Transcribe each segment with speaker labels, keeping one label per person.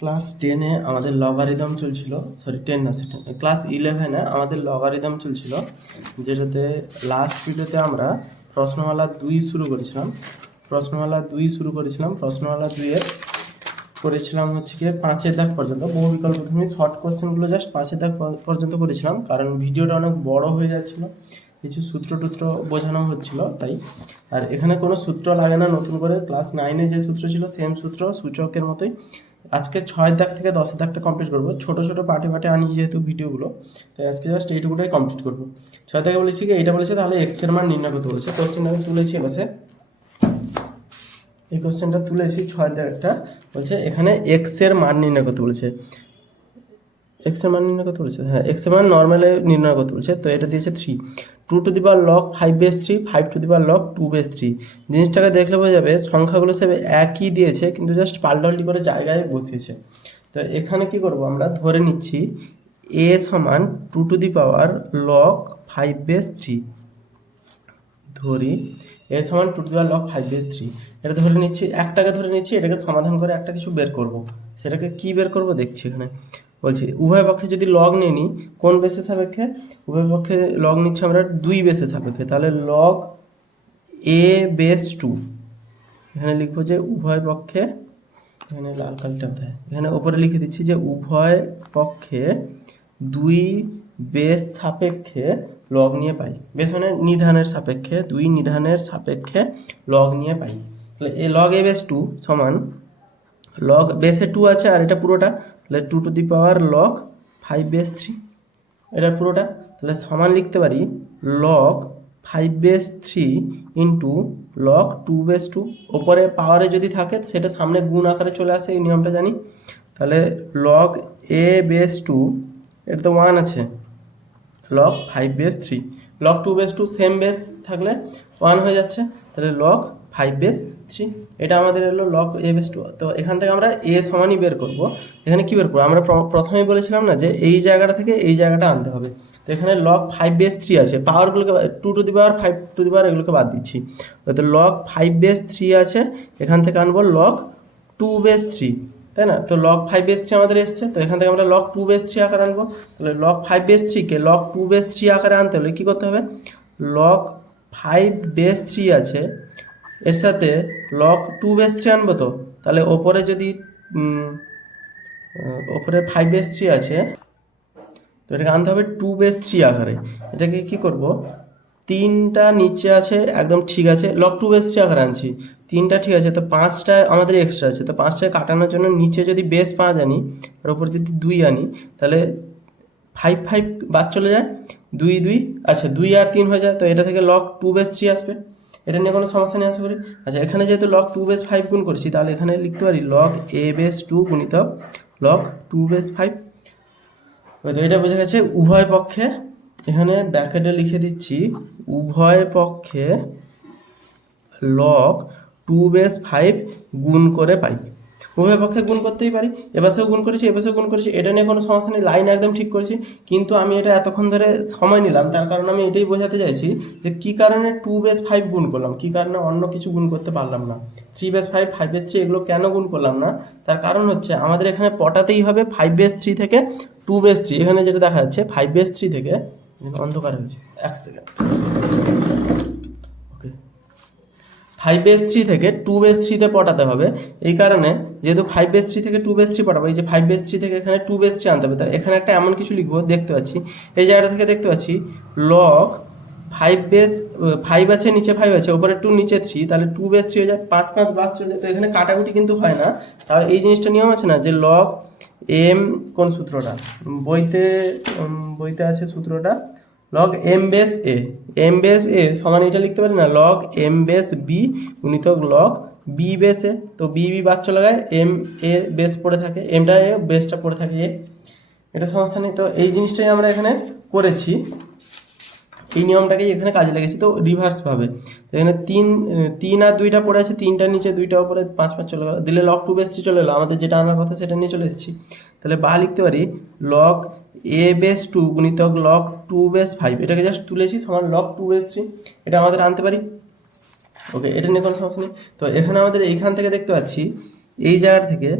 Speaker 1: Class টেনে আমাদের logarithm চলছিল সরি টেন না সেটা ক্লাস ইলেভেনে আমাদের লগারিদম চলছিল, যেটাতে লাস্ট ভিডিওতে আমরা প্রশ্নমালা দুই শুরু করেছিলাম। প্রশ্নমালা দুই শুরু করেছিলাম, প্রশ্নমালা দুইয়ের করেছিলাম হচ্ছে গিয়ে পাঁচের দাগ পর্যন্ত। বহু বিকল্প তুমি শর্ট কোশ্চেনগুলো জাস্ট পাঁচের দাগ পর্যন্ত করেছিলাম, কারণ ভিডিওটা অনেক বড় হয়ে যাচ্ছিল, কিছু সূত্র টুত্র বোঝানো হচ্ছিল, তাই। আর এখানে কোনো সূত্র লাগে না, নতুন করে। ক্লাস নাইনে যে সূত্র ছিল সেম সূত্র, সূচকের মতোই। আজকে ছয় দাগ থেকে দশ দাগটা কমপ্লিট করব। ছোটো ছোটো পার্টে পার্টে আনি যেহেতু ভিডিওগুলো। তাই আজকে জাস্ট এইটুকুটাই কমপ্লিট করব। ছয় দাগে বলেছি কি? এইটা বলেছে তাহলে এক্সের মান নির্ণয় করতে বলেছে। কোশ্চেন আমি তুলেছি এবারে এই কোশ্চেনটা তুলেছি ছয় দাগটা। বলছে এখানে এক্সের মান নির্ণয় করতে বলেছে। এক্সের মান নির্ণয় করতে বলেছে? হ্যাঁ এক্সের মান নর্মালে নির্ণয় করতে বলেছে। তো এটা দিয়েছে three two to the power log five base three five to the power log two base three জিনিসটাকে দেখলে বোঝা যাবে, সংখ্যাগুলো সব একই দিয়েছে, কিন্তু জাস্ট পাল্টাল্টি করে জায়গায় বসিয়েছে। তো এখানে কি করব আমরা? ধরে নিচ্ছি এ সমান two to the power log five base three ধরি এ সমান two to the log five base three এটা ধরে নিচ্ছি, একটাকে ধরে নিচ্ছি, এটাকে সমাধান করে একটা কিছু বের করব। সেটাকে কি বের করব? দেখছি এখানে। বলছি, উভয় পক্ষে যদি লগ নিয়ে নিই, কোন বেসের সাপেক্ষে? উভয় পক্ষে লগ নিচ্ছি আমরা দুই বেসের সাপেক্ষে, তাহলে লগ এ বেস টু এখানে লিখব যে উভয় পক্ষে, এখানে লাল কালিটা কোথায় এখানে ওপরে লিখে দিচ্ছি যে উভয় পক্ষে দুই বেস সাপেক্ষে লগ নিয়ে পাই। বেস মানে নিধানের সাপেক্ষে, দুই নিধানের সাপেক্ষে লগ নিয়ে পাই। তাহলে a log a base two সমান লগ বেসে টু আছে আর এটা পুরোটা তাহলে two to the power log five base three এটা পুরোটা। তাহলে সমান লিখতে পারি log five base three into log two base two ওপরে পাওয়ারে যদি থাকে, সেটা সামনে গুণ আকারে চলে আসে, এই নিয়মটা জানি। তাহলে লক এ বেস টু এটা তো ওয়ান আছে। Log five base three log two base two same base থাকলে ওয়ান হয়ে যাচ্ছে। তাহলে লক ফাইভ বেস থ্রি এটা আমাদের এলো লগ এ বেস টু তো এখান থেকে আমরা এ সমানই বের করব। এখানে কি বের করব? আমরা প্র- প্রথমেই বলেছিলাম না যে এই জায়গাটা থেকে এই জায়গাটা আনতে হবে। তো এখানে লগ ফাইভ বেস থ্রি আছে। পাওয়ারগুলোকে two to the power five to the power এগুলোকে বাদ দিচ্ছি। তো লগ ফাইভ বেস থ্রি আছে। এখান থেকে আনব লগ টু বেস থ্রি তাই না? তো লগ ফাইভ বেস থ্রি আমাদের এসছে। তো এখান থেকে আমরা লগ টু বেস থ্রি আকারে আনব। তাহলে লগ ফাইভ বেস থ্রিকে লগ টু বেস থ্রি আকারে আনতে হলে কী করতে হবে? লগ ফাইভ বেস থ্রি আছে। এর সাথে লক টু বেস থ্রি আনব তো? তাহলে ওপরে যদি ওপরে ফাইভ বেস থ্রি আছে, তো এটাকে আনতে হবে টু বেস থ্রি আকারে। এটাকে কি করব? তিনটা নিচে আছে, একদম ঠিক আছে লক টু বেস থ্রি আকারে আনছি। তিনটা ঠিক আছে, তো পাঁচটা আমাদের এক্সট্রা আছে, তো পাঁচটা কাটানোর জন্য নিচে যদি বেস পাঁচ আনি, আর ওপরে যদি দুই আনি, তাহলে ফাইভ ফাইভ বাদ চলে যায়, দুই দুই আচ্ছা দুই আর তিন হয়ে যায়, তো এটা থেকে লক টু বেস থ্রি আসবে। এটা নিয়ে কোনো সমস্যা নেই, আশা করি। আচ্ছা এখানে যেহেতু লক টু বেস ফাইভ গুণ করছি, তাহলে এখানে লিখতে পারি লক এ বেস টু গুণিত লক টু বেস ফাইভ তো এটা বোঝা গেছে উভয় পক্ষে, এখানে ব্র্যাকেটে লিখে দিচ্ছি, উভয় পক্ষে লক টু বেস ফাইভ গুণ করে পাই। উভয় পক্ষে গুণ করতেই পারি এবারেও গুণ করেছি এবারেও গুণ করেছি, এটা নিয়ে কোনো সমস্যা নেই লাইন একদম ঠিক করেছি, কিন্তু আমি এটা এতক্ষণ ধরে সময় নিলাম, তার কারণ আমি এটাই বোঝাতে চাইছি যে কী কারণে টু বেস ফাইভ গুণ করলাম, কী কারণে অন্য কিছু গুণ করতে পারলাম না three base five five base three এগুলো কেন গুণ করলাম না, তার কারণ হচ্ছে আমাদের এখানে পটাতেই হবে ফাইভ বেস থ্রি থেকে টু বেস থ্রি এখানে যেটা দেখা যাচ্ছে ফাইভ বেস থ্রি থেকে, অন্ধকার হয়েছে, এক সেকেন্ড ফাইভ বেস থ্রি থেকে টু বেস থ্রিতে পটাতে হবে। এই কারণে যেহেতু ফাইভ বেস থ্রি থেকে টু বেস থ্রি পটাবো, এই যে ফাইভ বেস থ্রি থেকে এখানে টু বেস থ্রি আনতে হবে তাই এখানে একটা এমন কিছু লিখব, দেখতে পাচ্ছি। এই জায়গাটা থেকে দেখতে পাচ্ছি লক ফাইভ বেস ফাইভ আছে, নিচে ফাইভ আছে ওপরে টু নিচে থ্রি তাহলে টু বেস থ্রি হয়ে যায় পাঁচ পাঁচ বাদ চলে তো এখানে কাটাকুটি কিন্তু হয় না। তাহলে এই জিনিসটা নিয়ম আছে না, যে লক এম কোন সূত্রটা? বইতে বইতে আছে সূত্রটা? Log m base a m base a সমান এটা লিখতে পারি না লগ এম বেস বি গুণিতক লগ বি বেস এ তো বি বি বাদ চলে এম এ বেস পড়ে থাকে এমটা এ বেসটা পড়ে থাকে এ এটা সমস্যা নেই, তো এই জিনিসটাই আমরা এখানে করেছি, এই নিয়মটাকেই এখানে কাজে লেগেছে তো রিভার্স ভাবে, তো এখানে তিন তিন আর দুইটা পড়ে আছে, তিনটা নিচে, দুইটা উপরে, পাঁচ পাঁচ চলে গেল, দিলে লগ টু বেস থ্রি চলে এলো, আমাদের যেটা আনার কথা সেটা নিয়ে চলে এসেছি, তাহলে বা লিখতে পারি লগ এ বেস টু গুণিতক লগ টু বেস ফাইভ এটাকে জাস্ট তুলেছি সমান লগ টু বেস থ্রি এটা আমাদের আনতে পারি? ওকে এটা নিয়ে কোনো সমস্যা নেই। তো এখানে আমাদের এইখান থেকে দেখতে পাচ্ছি, এই জায়গা থেকে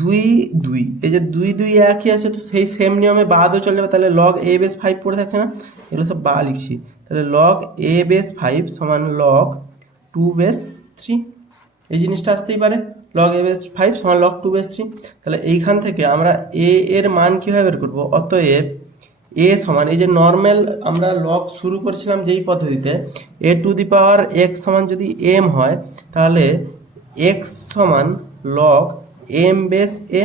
Speaker 1: দুই দুই, এই যে দুই দুই একই আছে, তো সেই সেম নিয়মে বাদও চলে যাবে, তাহলে লগ এ বেস ফাইভ পড়ে থাকছে না? এগুলো সব বা লিখছি। তাহলে লগ এ বেস ফাইভ সমান লগ টু বেস থ্রি এই জিনিসটা আসতেই পারে। লগ এ বেস ফাইভ সমান লগ টু বেস থ্রি তাহলে এইখান থেকে আমরা এ এর মান কীভাবে বের করব? অতএব এ সমান, এই যে নর্মাল আমরা লগ শুরু করেছিলাম যেই পদ্ধতিতে এ টু দি পাওয়ার এক্স সমান যদি এম হয়, তাহলে এক্স সমান লগ এম বেস এ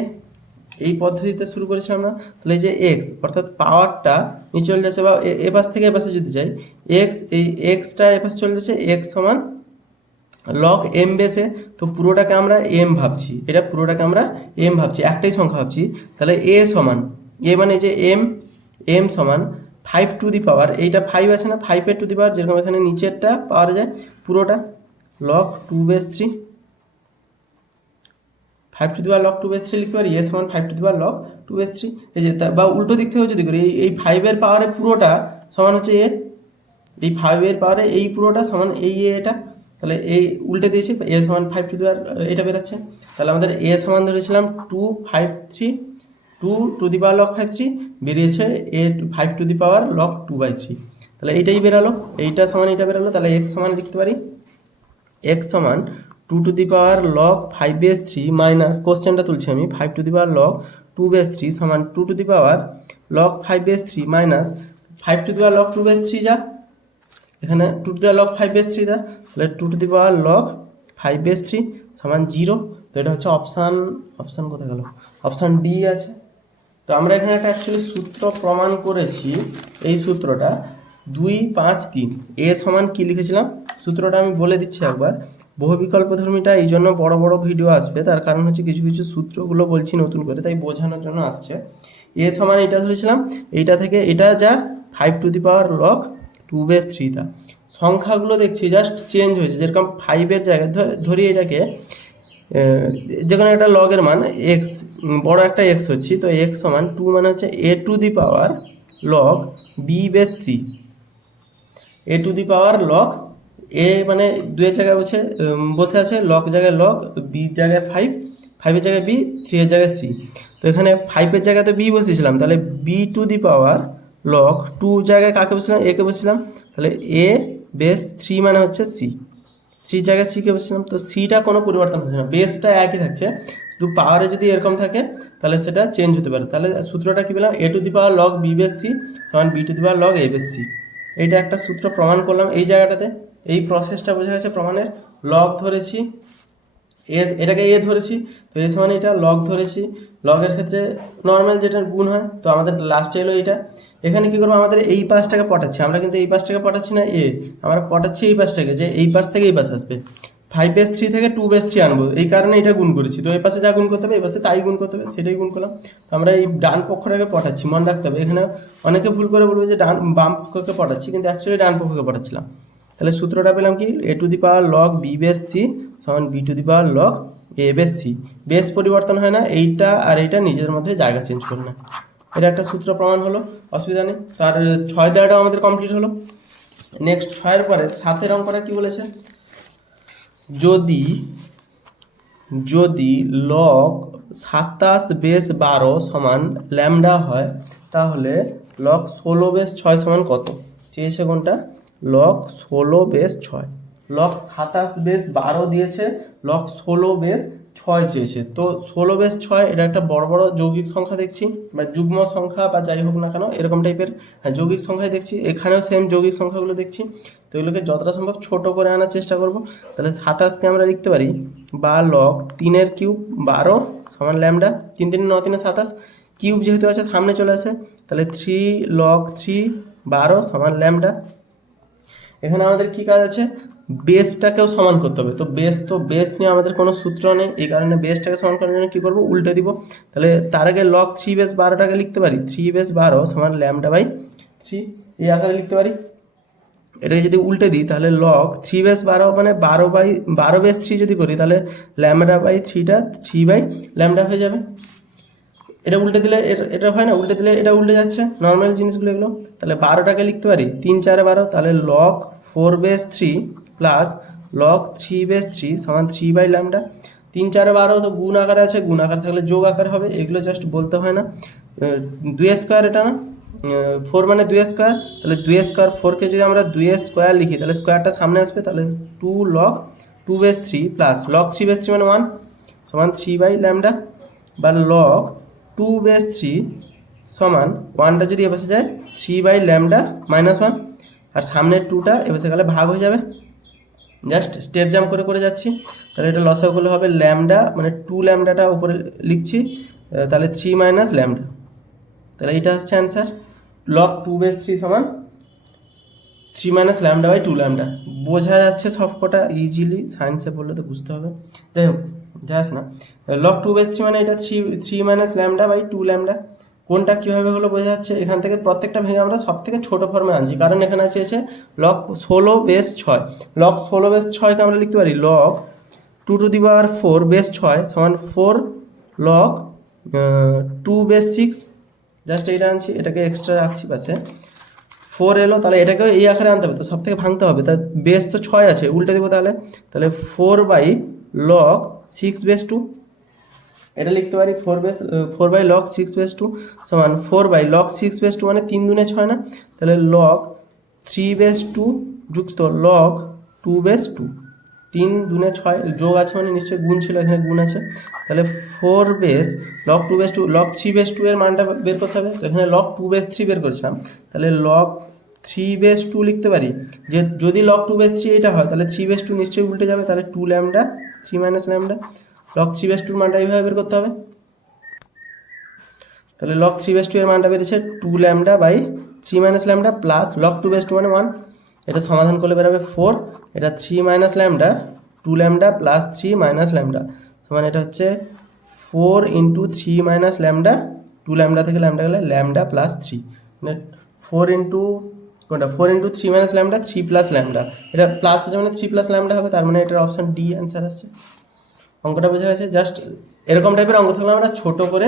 Speaker 1: এই পদ্ধতিতে শুরু করেছিলাম না তাহলে এই যে এক্স অর্থাৎ পাওয়ারটা নিচে চলে যাচ্ছে বা এ- পাশ থেকে এ পাশে যদি যাই এক্স এই এক্সটা এ পাশে চলে যাচ্ছে এক্স সমান লগ এম বেসে, তো পুরোটাকে আমরা এম ভাবছি। এটা পুরোটাকে আমরা এম ভাবছি, একটাই সংখ্যা ভাবছি। তাহলে এ সমান এ মানে যে এম এম সমান ফাইভ টু দি পাওয়ার এইটা ফাইভ আছে না ফাইভের টু দি পাওয়ার যেরকম এখানে নিচেরটা পাওয়া যায়, পুরোটা log two base three five to the power log two base three লিখতে পারি এ সমান five to the power log two base three এই যে বা উল্টো দিক থেকেও যদি করি, এই ফাইভের পাওয়ারে পুরোটা সমান হচ্ছে এ এই ফাইভের পাওয়ারে এই পুরোটা সমান এই এটা তাহলে এই উল্টে দিয়েছি এ সমান ফাইভ টু পাওয়ার এটা বেরোচ্ছে। তাহলে আমাদের এ সমান ধরেছিলাম two five three two to the power log five three বেরিয়েছে a five to the power log two by three তাহলে এইটাই বেরালো, এইটা সমান এটা বেরালো, তাহলে এক্স সমান লিখতে পারি। এক্স সমান two to the power log five base three minus কোশ্চেনটা তুলছি আমি five to the power log two base three সমান two to the power log five base three minus five to the power log two base three যা। এখানে two to the power log five base three যা তাহলে two to the power log five base three সমান zero তো এটা হচ্ছে option option কোথায় গেল? অপশান ডি আছে। তো আমরা এখানে একটা অ্যাকচুয়ালি সূত্র প্রমাণ করেছি, এই সূত্রটা দুই পাঁচ তিন এ সমান কি লিখেছিলাম? সূত্রটা আমি বলে দিচ্ছি একবার। বহু বিকল্প ধর্মীটা এই জন্য বড় বড় ভিডিও আসবে, তার কারণ হচ্ছে কিছু কিছু সূত্রগুলো বলছি নতুন করে, তাই বোঝানোর জন্য আসছে। এ সমান এটা ধরেছিলাম, এইটা থেকে এটা যা five to the power log two base থ্রিটা সংখ্যাগুলো দেখছি জাস্ট চেঞ্জ হয়েছে, যেরকম ফাইভের জায়গায় ধরি এটাকে যেখানে একটা লগের মান এক্স বড় একটা এক্স হচ্ছে, তো এক্স সমান টু মানে হচ্ছে a to the power log b base c a to the power log a মানে দুয়ের জায়গায় বসে বসে আছে লগ জায়গায় লগ বি জায়গায় ফাইভ ফাইভের জায়গায় বি থ্রি এর জায়গায় সি তো এখানে ফাইভের জায়গায় তো বি বসেছিলাম তাহলে b to the power log two জায়গায় কাকে বসেছিলাম? এ কে বসেছিলাম। তাহলে এ বেস থ্রি মানে হচ্ছে সি থ্রি জায়গায় সিকে বসেছিলাম। তো সিটা কোনো পরিবর্তন হচ্ছে না। বেসটা একই থাকছে। শুধু পাওয়ারে যদি এরকম থাকে, তাহলে সেটা চেঞ্জ হতে পারে। তাহলে সূত্রটা কী পেলাম? A to the power log b base c সমান b to the power log a base c এইটা একটা সূত্র প্রমাণ করলাম এই জায়গাটাতে। এই প্রসেসটা বোঝা গেছে প্রমাণের। লগ ধরেছি এস এটাকে এ ধরেছি, তো এস মানে এটা লগ ধরেছি। লগের ক্ষেত্রে নর্মাল যেটা গুণ হয়, তো আমাদের লাস্টে এলো এটা। এখানে কি করব? আমাদের এই পাশটাকে পটাচ্ছি। আমরা কিন্তু এই পাশটাকে পটাচ্ছি না এ আমরা পটাচ্ছি এই পাশটাকে, যে এই পাশ থেকে এই পাশ আসবে। ফাইভ বেস থ্রি থেকে টু বেস থ্রি আনব। এই কারণে এটা গুণ করেছি। তো এই পাশে যা গুণ করতে হবে এই পাশে তাই গুণ করতে হবে, সেটাই গুণ করলাম। তো আমরা এই ডান পক্ষটাকে পটাচ্ছি, মনে রাখতে হবে। এখানে অনেকে ভুল করে বলবে যে ডান, বাম পক্ষকে পটাচ্ছি, কিন্তু অ্যাকচুয়ালি ডান পক্ষকে পটাচ্ছিলাম। তাহলে সূত্রটা পেলাম কি? A to the power log b base c সমান b to the power log a base c base পরিবর্তন হয় না, এইটা আর এইটা নিজের মধ্যে জায়গা চেঞ্জ করে না এটা একটা সূত্র প্রমাণ হলো, অসুবিধা নেই। তার ছয় দেওয়াটাও আমাদের কমপ্লিট হলো। নেক্সট ছয়ের পরে সাতের অঙ্কটা কি বলেছে? যদি যদি লগ সাতাশ বেস বারো সমান ল্যামডা হয়, তাহলে লগ ষোলো বেস ছয় সমান কত? চেয়েছে কোনটা? লগ ষোলো বেস ছয়। লগ সাতাশ বেস বারো দিয়েছে লগ ষোলো বেস ছয় চেয়েছে। তো ষোলো বেস ছয়, এটা একটা বড় বড় যৌগিক সংখ্যা দেখছি, বা যুগ্ম সংখ্যা বা যাই হোক না কেন, এরকম টাইপের হ্যাঁ যৌগিক সংখ্যাই দেখছি। এখানেও সেম যৌগিক সংখ্যাগুলো দেখছি। তো এগুলোকে যতটা সম্ভব ছোট করে আনার চেষ্টা করব। তাহলে সাতাশকে আমরা লিখতে পারি, বা লগ তিনের কিউব বারো সমান ল্যামডা, তিন তিন ন, তিনে সাতাশ, কিউব যেহেতু আছে, সামনে চলে আসে, তাহলে থ্রি লগ থ্রি বারো সমান ল্যামডা। এখানে আমাদের কি কাজ আছে? বেসটাকেও সমান করতে হবে। তো বেস তো বেস নিয়ে আমাদের কোনো সূত্র নেই, এই কারণে বেসটাকে সমান করার জন্য কী করব? উল্টে দিব। তাহলে তার আগে লক থ্রি বেস বারোটাকে লিখতে পারি। থ্রি বেস বারো সমান ল্যামডা বাই থ্রি এই আকারে লিখতে পারি। এটাকে যদি উল্টে দিই, তাহলে লক থ্রি বেস বারো মানে বারো বাই বারো বেস থ্রি যদি করি, তাহলে ল্যামডা বাই থ্রিটা থ্রি বাই ল্যামডা হয়ে যাবে। এটা উল্টে দিলে এটা হয় না? উল্টে দিলে এটা উল্টে যাচ্ছে। নর্মাল জিনিসগুলো এগুলো। তাহলে বারোটাকে লিখতে পারি। তিন, চারে বারো, তাহলে log four base three plus log three base three সমান থ্রি বাই ল্যামডা তিন চারে বারো তো গুণ আকারে আছে, গুণ আকার থাকলে যোগ আকার হবে, এগুলো জাস্ট বলতে হয় না। দুই স্কোয়ার এটা না? ফোর মানে দুই স্কোয়ার তাহলে দুই স্কোয়ার ফোরকে যদি আমরা দুই স্কোয়ার লিখি, তাহলে স্কোয়ারটা সামনে আসবে, তাহলে two log two base three plus log three base three মানে ওয়ান সমান থ্রি বাই ল্যামডা বা লক টু বেস থ্রি সমান ওয়ানটা যদি এপাশে যায় three by lambda minus one আর সামনের টুটা এপাশে গেলে ভাগ হয়ে যাবে। জাস্ট স্টেপ জাম্প করে করে যাচ্ছি। তাহলে এটা লসাগু করলে হবে ল্যামডা মানে টু ল্যামডাটা উপরে লিখছি তাহলে থ্রি মাইনাস ল্যামডা তাহলে এটা হচ্ছে answer log two base three সমান three minus lambda by two lambda বোঝা যাচ্ছে সব কটা ইজিলি সায়েন্সে পড়লে তো বুঝতে হবে। যাই হোক যা আছে না। লক টু বেস থ্রি মানে এটা three three minus lambda by two lambda কোনটা কীভাবে হলো বোঝা যাচ্ছে? এখান থেকে প্রত্যেকটা ভেঙে আমরা সব থেকে ছোটো ফর্মে আনছি। কারণ এখানে চেয়েছে লক ষোলো বেস ছয়। লক ষোলো বেস ছয়কে আমরা লিখতে পারি log two to the power four base ছয় সমান four log two base six just এইটা আনছি, এটাকে এক্সট্রা রাখছি পাশে ফোর এলো, তাহলে এটাকেও এই আকারে আনতে হবে। তো সব থেকে ভাঙতে হবে। তার বেস তো ছয় আছে, উল্টে দেবো তাহলে। তাহলে four by log six base two এটা লিখতে পারি four base four by log six base two সমান four by log six base two মানে তিন দুনে ছয় না? তাহলে লক থ্রি বেস টু যুক্ত লক টু বেস টু তিন দুনে ছয়, যোগ আছে মানে নিশ্চয়ই গুণ ছিল, এখানে গুণ আছে। তাহলে four base log two base two log three base two এর মানটা বের করতে হবে। এখানে লক টু বেস থ্রি বের করছিলাম। তাহলে লক থ্রি বেস টু লিখতে পারি। যে, যদি লক টু বেস থ্রি এটা হয়, তাহলে থ্রি বেস টু নিশ্চয়ই উল্টে যাবে। তাহলে two lambda three minus lambda log three base টুর মানটা এইভাবে বের করতে হবে? তাহলে লক থ্রি বেস টু এর মানটা বেরিয়েছে two lambda by three minus lambda plus log two base two মানে ওয়ান এটা সমাধান করলে বেরোবে ফোর এটা three minus lambda two lambda plus three minus lambda সমান এটা হচ্ছে four into three minus lambda two lambda থেকে ল্যামডা গেলে ল্যামডা প্লাস থ্রি মানে ফোর ইন্টু কোনটা? Four into three minus lambda three plus lambda এটা plus আছে মানে থ্রি প্লাস ল্যামডা হবে, তার মানে এটার অপশান ডি অ্যান্সার আসছে। অঙ্কটা বোঝা গেছে? জাস্ট এরকম টাইপের অঙ্ক থাকলে আমরা ছোট করে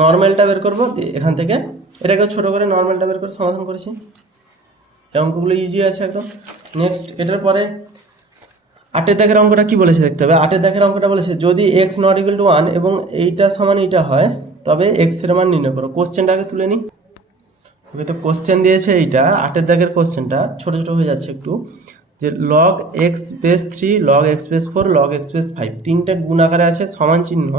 Speaker 1: নর্মালটা বের করব এখান থেকে এটাকে ছোট করে নর্মালটা বের করে সমাধান করেছি। এই অঙ্কগুলো ইজি আছে একদম। নেক্সট এটার পরে আটের দাগের অঙ্কটা কি বলেছে দেখতে হবে? আটের দাগের অঙ্কটা বলেছে, যদি x not equal to one এবং এইটা সমান এইটা হয়, তবে এক্সের মান নির্ণয় করো। কোশ্চেনটা আগে তুলে নিই। ওকে তো কোশ্চেন দিয়েছে এইটা, আটের দাগের কোশ্চেনটা ছোট ছোট হয়ে যাচ্ছে একটু। যে log x base three log x base four log x base five তিনটে গুণ আকারে আছে, সমান চিহ্ন।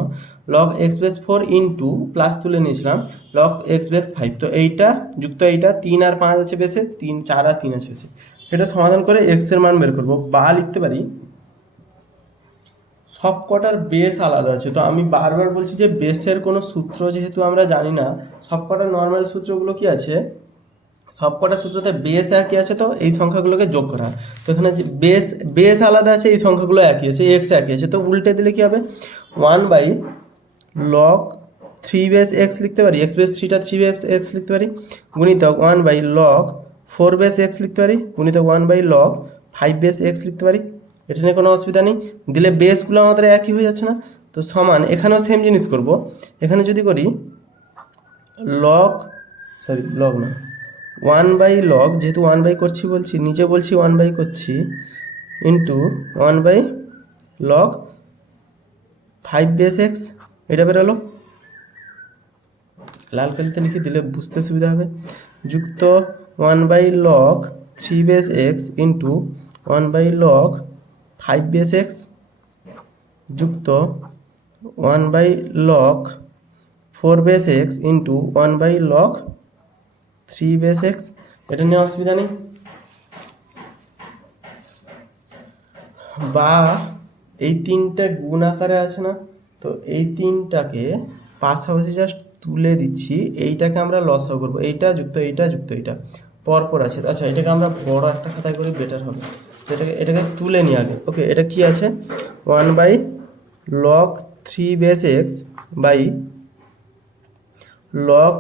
Speaker 1: Log x base four into plus তুলে নিয়েছিলাম লগ এক্স বেস ফাইভ তো এইটা, যুক্ত এইটা, তিন আর পাঁচ আছে বেসে তিন, চার আর তিন আছে বেসে এটা সমাধান করে এক্সের মান বের করব। বা লিখতে পারি সব কটার বেস আলাদা আছে। তো আমি বারবার বলছি যে বেসের কোনো সূত্র যেহেতু আমরা জানি না সব কটার নর্মাল সূত্রগুলো কি আছে? সব কটা সূত্রতে বেস একই আছে তো, এই সংখ্যাগুলোকে যোগ করা তো এখানে যে বেস বেস আলাদা আছে, এই সংখ্যাগুলো একই আছে এক্স একই আছে। তো উল্টে দিলে কি হবে? One by log three base x লিখতে পারি এক্স বেস থ্রিটা থ্রি বেস এক্স লিখতে পারি, গুণিতক one by log four base x লিখতে পারি, গুণিতক one by log five base x লিখতে পারি। এটা নিয়ে কোনো অসুবিধা নেই। দিলে বেসগুলো আমাদের একই হয়ে যাচ্ছে না। তো সমান, এখানেও সেম জিনিস করব। এখানে যদি করি লক সরি লক না। ওয়ান বাই লগ যেহেতু ওয়ান বাই করছি বলছি, নিজে বলছি ওয়ান বাই করছি into one by log five base x এটা বেরোলো। লাল কালিতে লিখে দিলে বুঝতে সুবিধা হবে। যুক্ত one by log three base x into one by log five base x যুক্ত one by log four base x into one by log three base x এটা নিয়ে অসুবিধা নেই। বা এই তিনটে গুণ আকারে আছে না, তো এই তিনটাকে পাশাপাশি জাস্ট তুলে দিচ্ছি, এইটাকে আমরা লসাও করব। এইটা যুক্ত এইটা যুক্ত, এইটা। পরপর আছে। আচ্ছা এটাকে আমরা বড় একটা খাতায় করি বেটার হবে। এটাকে এটাকে তুলে নিই আগে। ওকে এটা কি আছে? One by log three base x by log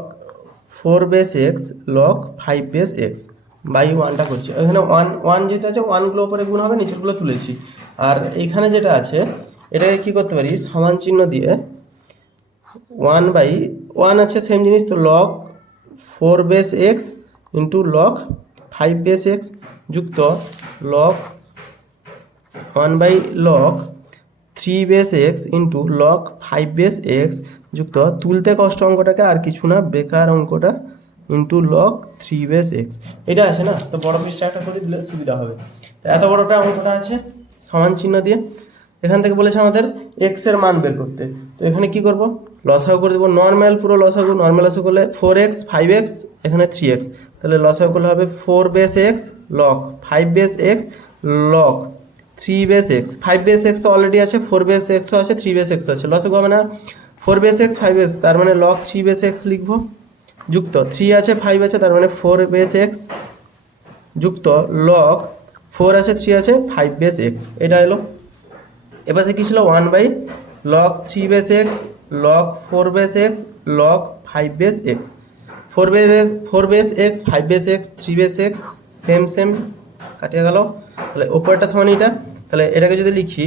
Speaker 1: four base x log five base x by ওয়ানটা করছি। এখানে ওয়ান ওয়ান যেহেতু আছে ওয়ানগুলো উপরে গুণ হবে নিচেরগুলো তুলেছি। আর এইখানে যেটা আছে, এটাকে কি করতে পারি? সমান চিহ্ন দিয়ে ওয়ান বাই ওয়ান আছে সেম জিনিস, তো log four base x into log five base x যুক্ত log one by log three base x into log five base x যুক্ত তুলতে কষ্ট অঙ্কটাকে আর কিছু না, বেকার অঙ্কটা into log three base x. এটা আছে না? তো বড় পৃষ্ঠা একটা করে দিলে সুবিধা হবে। তো এত বড়টা অঙ্কটা আছে? সমান চিহ্ন দিয়ে। এখান থেকে বলেছে আমাদের এক্সের মান বের করতে। তো এখানে কি করব? লসাগু করে দেবো। নর্মাল পুরো লসাগু। নর্মাল লসাগু করলে ফোর এক্স ফাইভ এক্স এখানে থ্রি এক্স তাহলে লসাগু করলে হবে four base x log five base x log three base x five base x তো অলরেডি আছে ফোর বেস এক্সও আছে থ্রি বেস এক্সও আছে। লসাগু হবে না? Four base x five base তার মানে লক থ্রি বেস এক্স লিখব। যুক্ত। থ্রি আছে ফাইভ আছে, তার মানে ফোর বেস এক্স যুক্ত। লক ফোর আছে থ্রি আছে ফাইভ বেস এক্স এটা এলো। এপাশে কী ছিল? One by log three base x log four base x log five base x four base four base x five base x three base x same same কাটিয়ে গেল। তাহলে ওপরটা সমান এটা তাহলে এটাকে যদি লিখি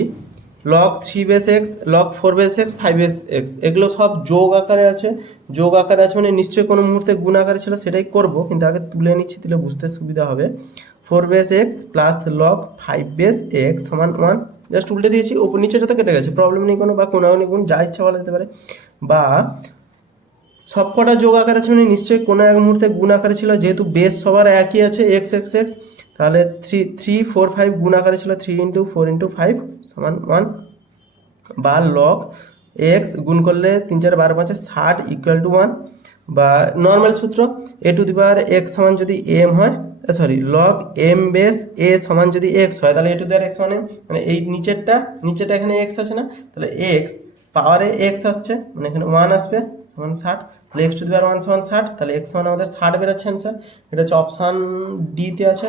Speaker 1: log three base x log four base x five base x এগুলো সব যোগ আকারে আছে। যোগ আকারে আছে মানে নিশ্চয়ই কোনো মুহূর্তে গুণ আকারে ছিল, সেটাই করব, কিন্তু আগে তুলে নিচ্ছি দিলে বুঝতে সুবিধা হবে। Four base x plus log five base x সমান ওয়ান জাস্ট উল্টে দিয়েছি ওপর নিচেটা তো কেটে গেছে প্রবলেম নেই কোনো, বা কোনো গুণ, যা ইচ্ছা বলা যেতে পারে। বা সবকটা যোগ আকার আছে মানে নিশ্চয়ই কোনো এক মুহূর্তে গুণ আকারে ছিল, যেহেতু বেস সবার একই আছে এক্স এক্স এক্স তাহলে থ্রি থ্রি ফোর ফাইভ গুণ আকারে ছিল three into four into five সমান ওয়ান বা লক এক্স গুণ করলে তিন চার বারো পাঁচে ষাট ইকুয়াল টু ওয়ান বা নর্মাল সূত্র এ টু দি পাওয়ার এক্স সমান যদি এম হয় sorry log m base a সমান যদি এক্স হয়, তাহলে a to the power x মানে মানে এই নিচেরটা নিচেরটা এখানে এক্স আছে না, তাহলে এক্স পাওয়ারে এক্স আসছে মানে এখানে ওয়ান আসবে, সমান ষাট, তাহলে x to the power one সমান ষাট, তাহলে এক্স সমান আমাদের ষাট বেরোচ্ছে অ্যান্সার এটা হচ্ছে অপশান ডিতে আছে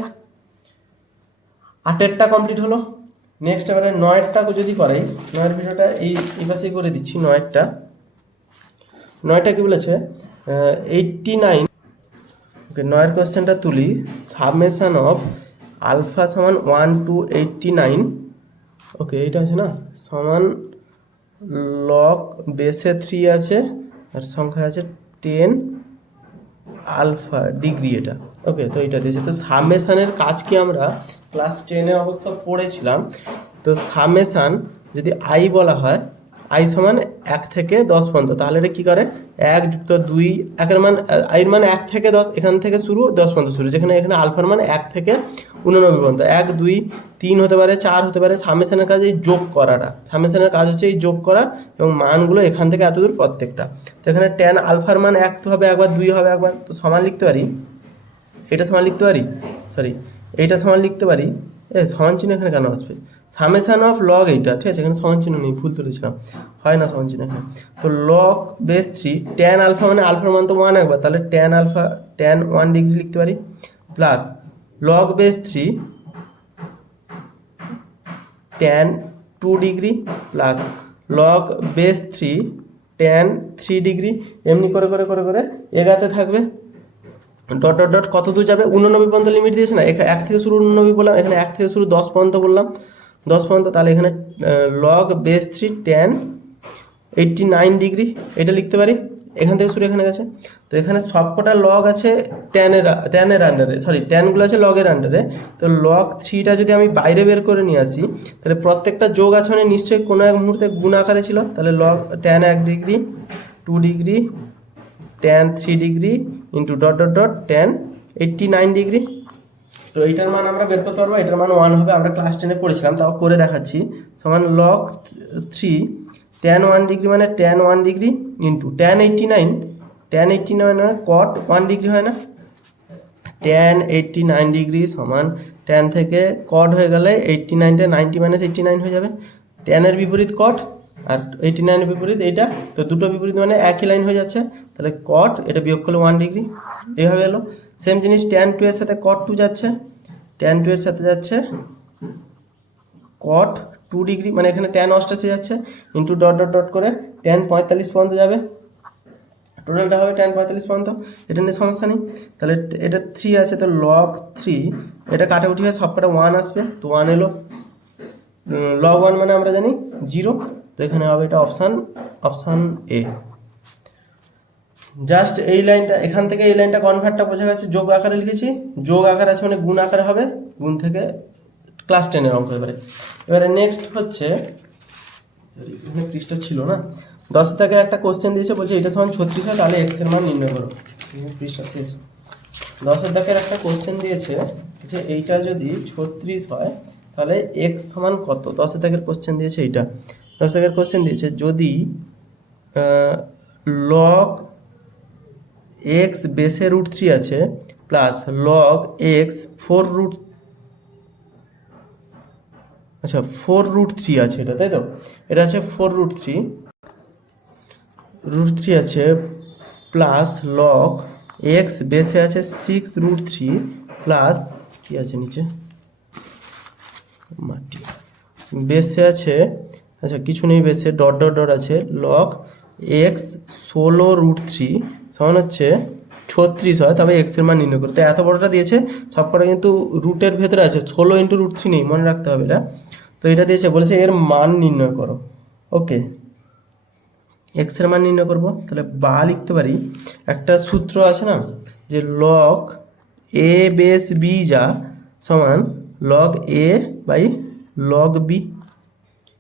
Speaker 1: আটেরটা কমপ্লিট হলো। নেক্সট এবারে নয়েরটা যদি করাই, নয়ের ভিডিওটা এই এই পাশেই করে দিচ্ছি, নয়েরটা। নয়টা কি বলেছে? এইটটি নাইন ওকে নয়ের কোয়েশ্চেনটা তুলি। সাবমেশন অফ আলফা সমান one two eighty nine okay এইটা আছে না? সমান লক বেসে থ্রি আছে, আর সংখ্যা আছে টেন আলফা ডিগ্রি এটা। ওকে তো এটা দিয়েছে। তো সামেশানের কাজ কি আমরা ক্লাস টেনে অবশ্য পড়েছিলাম। তো সামেশান যদি আই বলা হয়, আই সমান এক থেকে দশ পর্যন্ত, তাহলে এটা কী করে? এক যুক্ত দুই, একের মান আইয়ের মান এক থেকে দশ, এখান থেকে শুরু, দশ পর্যন্ত শুরু, যেখানে এখানে আলফার মান এক থেকে উননব্বই পর্যন্ত। এক, দুই, তিন হতে পারে, চার হতে পারে, সামেশানের কাজ এই যোগ করাটা। সামেশানের কাজ হচ্ছে এই যোগ করা এবং মানগুলো এখান থেকে এত দূর প্রত্যেকটা। তো এখানে টেন আলফার মান এক হবে, একবার দুই হবে, একবার, তো সমান লিখতে পারি? এটা সমান লিখতে পারি? সরি এইটা সমান লিখতে পারি। এ সমান চিহ্ন এখানে কেন আসবে? সামেশান অফ লগ এইটা, ঠিক আছে? এখানে সমান চিহ্ন নেই, ভুল তুলেছিলাম হয় না সমান চিহ্ন এখানে। তো log base three ten alpha মানে আলফার মান তো ওয়ান একবার, তাহলে ten alpha ten one degree লিখতে পারি। Plus log base three ten two degree plus log base three ten three degree এমনি করে করে করে করে, এগাতে থাকবে। ডট ডট ডট কত দূর যাবে? উননব্বই পর্যন্ত লিমিট দিয়েছে না? এক থেকে শুরু উননব্বই বললাম, এখানে এক থেকে শুরু দশ পর্যন্ত বললাম। দশ পর্যন্ত, তাহলে এখানে log base three tan eighty nine degree এটা লিখতে পারি? এখান থেকে শুরু এখানে গেছে। তো এখানে সবকটা লগ আছে টেনের টেনের আন্ডারে সরি টেনগুলো আছে লগের আন্ডারে তো লগ থ্রিটা যদি আমি বাইরে বের করে নিয়ে আসি, তাহলে প্রত্যেকটা যোগ আছে মানে নিশ্চয়ই কোনো এক মুহূর্তে গুণ আকারে ছিল। তাহলে লগ টেন এক degree two degree tan three degree into dot dot dot tan eighty nine degree তো এইটার মান আমরা বের করতে পারব, এটার মান ওয়ান হবে, আমরা ক্লাস টেনে পড়েছিলাম, তাও করে দেখাচ্ছি। সমান log three tan one degree মানে tan one degree into tan eighty nine tan eighty nine মানে কট ওয়ান ডিগ্রি হয় না? টেন এইট্টি নাইন ডিগ্রি সমান টেন থেকে কট হয়ে গেলে এইট্টি নাইনটা নাইনটি মাইনাস এইট্টি নাইন হয়ে যাবে। টেনের বিপরীত কট আর এইটি নাইনের বিপরীত এইটা, তো দুটো বিপরীত মানে একই লাইন হয়ে যাচ্ছে। তাহলে কট এটা বিয়োগ করলে ওয়ান ডিগ্রি এইভাবে এলো সেম জিনিস ট্যান টু এর সাথে কট টু যাচ্ছে। ট্যান টু এর সাথে যাচ্ছে কট টু ডিগ্রি মানে এখানে ট্যান অষ্টাশি যাচ্ছে ইন্টু ডট ডট ডট করে ট্যান পঁয়তাল্লিশ পর্যন্ত যাবে। টোটালটা হবে ট্যান পঁয়তাল্লিশ পর্যন্ত, এটা নিয়ে সমস্যা নেই। তাহলে এটা থ্রি আছে, তো লগ থ্রি এটা কাটাকুটি হয়ে সবকটা ওয়ান আসবে। তো ওয়ান এলো লগ ওয়ান মানে আমরা জানি জিরো তো এখানে হবে এটা অপশান অপশান এ জাস্ট এই লাইনটা এখান থেকে এই লাইনটা কনভার্টটা বোঝা গেছে, যোগ আকারে লিখেছি। যোগ আকার আছে মানে গুণ আকারে হবে, গুণ থেকে ক্লাস টেনের অঙ্ক এবারে। এবারে নেক্সট হচ্ছে সরি এখানে পৃষ্ঠা ছিল না। দশ দাগের একটা কোশ্চেন দিয়েছে, বলছে এটা সমান ছত্রিশ হয়, তাহলে এক্সের মান নির্ণয় করো। পৃষ্ঠা শেষ। দশের দাগের একটা কোশ্চেন দিয়েছে, যে এইটা যদি ছত্রিশ হয়, তাহলে এক্স সমান কত? দশের দাগের কোশ্চেন দিয়েছে এইটা। দশ দাগের কোশ্চেন দিয়েছে। যদি লগ এক্স বেসে রুট থ্রি আছে plus log x four root আচ্ছা ফোর রুট থ্রি আছে এটা, তাই তো? এটা আছে four root three root three আছে প্লাস লগ এক্স বেসে আছে সিক্স রুট থ্রি প্লাস কি আছে নিচে? মাটি। বেসে আছে আচ্ছা কিছু নেই বেসে ডট ডট ডট আছে। লক এক্স ষোলো রুট থ্রি সমান হচ্ছে ছত্রিশ হয়, তবে এক্সের মান নির্ণয় করতে। এত বড়টা দিয়েছে, সবকটা কিন্তু রুটের ভেতরে আছে, ষোলো ইন্টু রুট থ্রি নেই, মনে রাখতে হবে এটা। তো এটা দিয়েছে, বলেছে এর মান নির্ণয় করো। ওকে এক্সের মান নির্ণয় করব। তাহলে বা লিখতে পারি, একটা সূত্র আছে না, যে লক এ বেস বি যা সমান log a by log b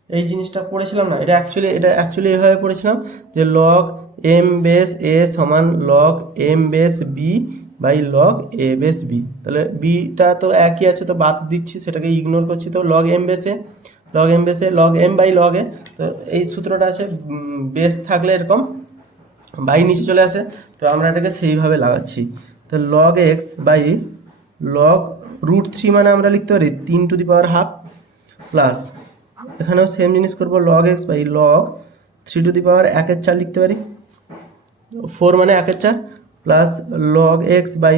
Speaker 1: এই জিনিসটা পড়েছিলাম না, এটা অ্যাকচুয়ালি এটা অ্যাকচুয়ালি এভাবে পড়েছিলাম যে লগ এম বেস এ সমান log m base b by log a base b তাহলে বিটা তো একই আছে, তো বাদ দিচ্ছি, সেটাকে ইগনোর করছি, তো লগ এম বেসে লগ এম বেসে log m by log a তো এই সূত্রটা আছে বেস থাকলে এরকম বাই নিচে চলে আসে, তো আমরা এটাকে সেইভাবে লাগাচ্ছি। তো log x by log root three মানে আমরা লিখতে পারি তিন to the power half plus এখানেও সেম জিনিস করব log x by log three to the power একের চার লিখতে পারি। ফোর মানে একের চার plus log x by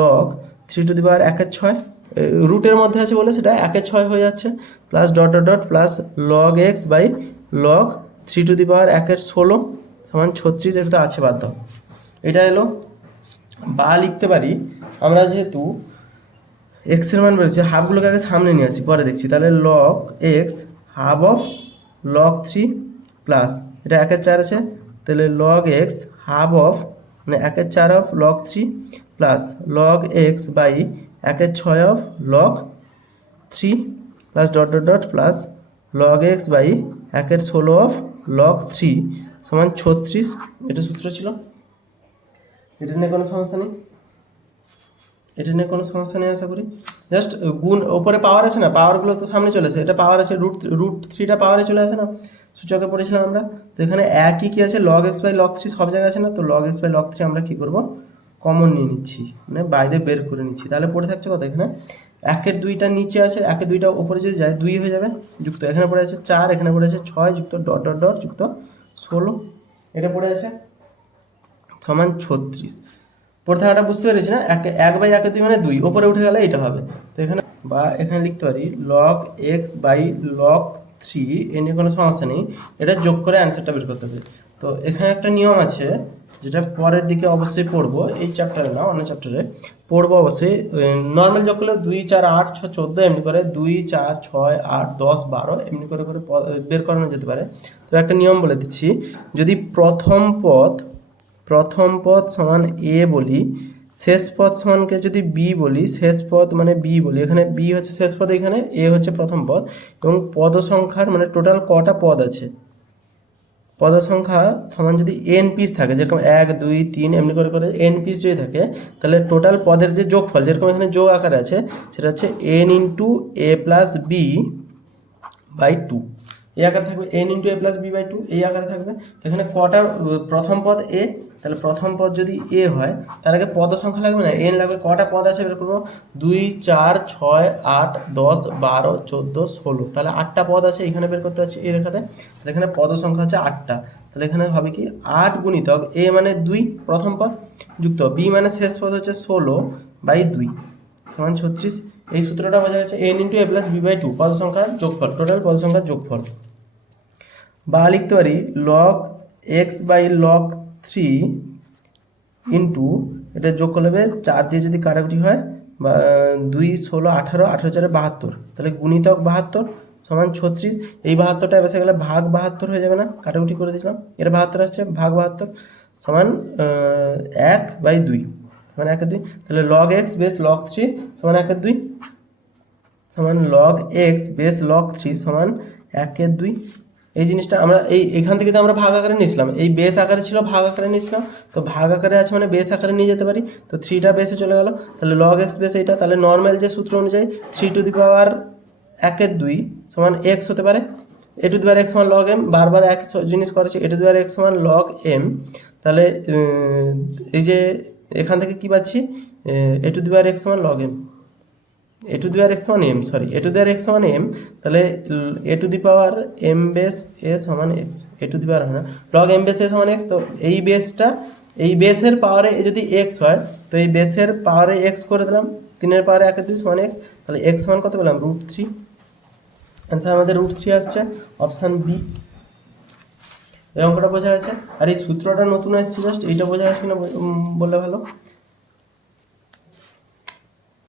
Speaker 1: log three to the power একের ছয়। রুটের মধ্যে আছে বলে সেটা একের ছয় হয়ে যাচ্ছে plus dot dot dot plus log x by log three to the power একের ষোলো সমান ছত্রিশ এটা তো আছে বাধ্য এটা এলো, বা লিখতে পারি, আমরা যেহেতু এক্সের মান বেরোচ্ছে হাফগুলোকে আগে সামনে নিয়ে আসি, পরে দেখছি। তাহলে log x half of log three plus এটা একের চার আছে, তাহলে লগ এক্স হাফ অফ মানে একের চার of log three plus log x by একের ছয় of log three plus dot dot dot plus log x by একের ষোলো অফ লগ থ্রি সমান ছত্রিশ, এটা সূত্র ছিল। এটা নিয়ে কোনো সমস্যা নেই। এটা নিয়ে কোনো সমস্যা নেই আশা করি। জাস্ট গুণ, ওপরে পাওয়ার আছে না? পাওয়ারগুলো তো সামনে চলে আসে। এটা পাওয়ার আছে রুট রুট থ্রিটা পাওয়ারে চলে আসে না? সূচকে পড়েছিলাম আমরা। তো এখানে একই কী আছে? Log x by log three সব জায়গায় আছে না? তো log x by log three আমরা কী করব? কমন নিয়ে নিচ্ছি। মানে বাইরে বের করে নিচ্ছি। তাহলে পড়ে থাকছে কত এখানে? একের দুইটা নিচে আছে, একের দুইটা ওপরে যদি যায়, দুই হয়ে যাবে। যুক্ত এখানে পড়ে আছে চার, এখানে পড়ে আছে ছয়, যুক্ত ডট ডট ডট যুক্ত ষোলো। এটা পড়ে আছে সমান ছত্রিশ। পড়ে থাকাটা বুঝতে পেরেছি না? এক এক বাই একে দুই মানে দুই। ওপরে উঠে গেলে এটা হবে। তো এখানে বা এখানে লিখতে পারি log x by log three এ নিয়ে কোনো সমস্যা নেই। এটা যোগ করে অ্যান্সারটা বের করতে হবে। তো এখানে একটা নিয়ম আছে, যেটা পরের দিকে অবশ্যই পড়ব। এই চ্যাপ্টারে না, অন্য চ্যাপ্টারে পড়ব অবশ্যই। নর্মাল যোগ করলে দুই, চার, আট, ছ, চোদ্দ, এমনি করে দুই, চার, ছয়, আট, দশ, বারো, এমনি করে করে বের করানো যেতে পারে। তো একটা নিয়ম বলে দিচ্ছি। যদি প্রথম পদ প্রথম পদ সমান এ বলি, শেষ পদ সমানকে যদি বি বলি, শেষ পদ মানে বি বলি, এখানে বি হচ্ছে শেষ পদ, এখানে এ হচ্ছে প্রথম পদ, এবং পদ সংখ্যার মানে টোটাল কটা পদ আছে? পদ সংখ্যা সমান যদি এন পিস থাকে, যেরকম এক, দুই, তিন, এমনি করে করে এন পিস যদি থাকে, তাহলে টোটাল পদের যে যোগফল, যেরকম এখানে যোগ আকারে আছে, সেটা হচ্ছে n into a plus b by two এই আকারে থাকবে n into a plus b by two এই আকারে থাকবে। এখানে কটা, প্রথম পদ এ তাহলে প্রথম পদ যদি এ হয়, তার আগে পদ সংখ্যা লাগবে না? এন লাগবে, কটা পদ আছে বের করব? দুই, চার, ছয়, আট, দশ, বারো, চোদ্দ, ষোলো। তাহলে আটটা পদ আছে, এখানে বের করতে পারছি এ রেখাতে। তাহলে এখানে পদ সংখ্যা হচ্ছে আটটা। তাহলে এখানে হবে কি? আট গুণিতক এ মানে দুই, প্রথম পদ, যুক্ত। বি মানে শেষ পদ হচ্ছে ষোলো বাই দুই, সমান ছত্রিশ। এই সূত্রটা বোঝা যাচ্ছে n into a plus b by two পদ সংখ্যার যোগফল টোটাল পদ সংখ্যার যোগফল। বা লিখতে পারি log x by log three into এটা যোগ করলে চার দিয়ে যদি কাটাকুটি হয়, বা, দুই, ষোলো, আঠারো আঠারো চারে বাহাত্তর। তাহলে গুণিতক বাহাত্তর সমান ছত্রিশ। এই বাহাত্তরটা বেসে গেলে ভাগ বাহাত্তর হয়ে যাবে না। কাটাকুটি করে দিয়েছিলাম। এটা বাহাত্তর আসছে, ভাগ বাহাত্তর সমান এক বাই দুই সমান একের দুই। তাহলে log x base log three সমান একের দুই সমান log x base log three সমান একের দুই। এই জিনিসটা আমরা এই, এখান থেকে তো আমরা ভাগ আকারে নিয়েছিলাম। এই বেস আকারে ছিল ভাগ আকারে নিয়েছিলাম। তো ভাগ আকারে আছে মানে বেস আকারে নিয়ে যেতে পারি। তো থ্রিটা বেসে চলে গেল। তাহলে লগ এক্স বেস এইটা, তাহলে নর্মাল যে সূত্র অনুযায়ী থ্রি টু দি পাওয়ার একের দুই সমান এক্স হতে পারে। A to the power x সমান লগ এম বারবার এক জিনিস করেছে। A to the power x সমান লগ এম তাহলে এই যে এখান থেকে কি পাচ্ছি? A to the power x সমান log m a to the power x সমান m sorry a to the power x সমান এম তাহলে a to the power m base a সমান এক্স এ টু দি পাওয়ার হয় না। Log M base এ সমান x তো এই বেসটা এই বেসের পাওয়ারে যদি এক্স হয়, তো এই বেসের পাওয়ারে এক্স করে দিলাম, তিনের পাওয়ারে একের দুই সমান এক্স তাহলে এক্স সমান কত পেলাম? রুট থ্রি অ্যান্সার আমাদের রুট থ্রি আসছে অপশান বি এই অঙ্কটা বোঝা আছে আর এই সূত্রটা নতুন এসেছে জাস্ট এইটা বোঝা যাচ্ছে না বললে ভালো।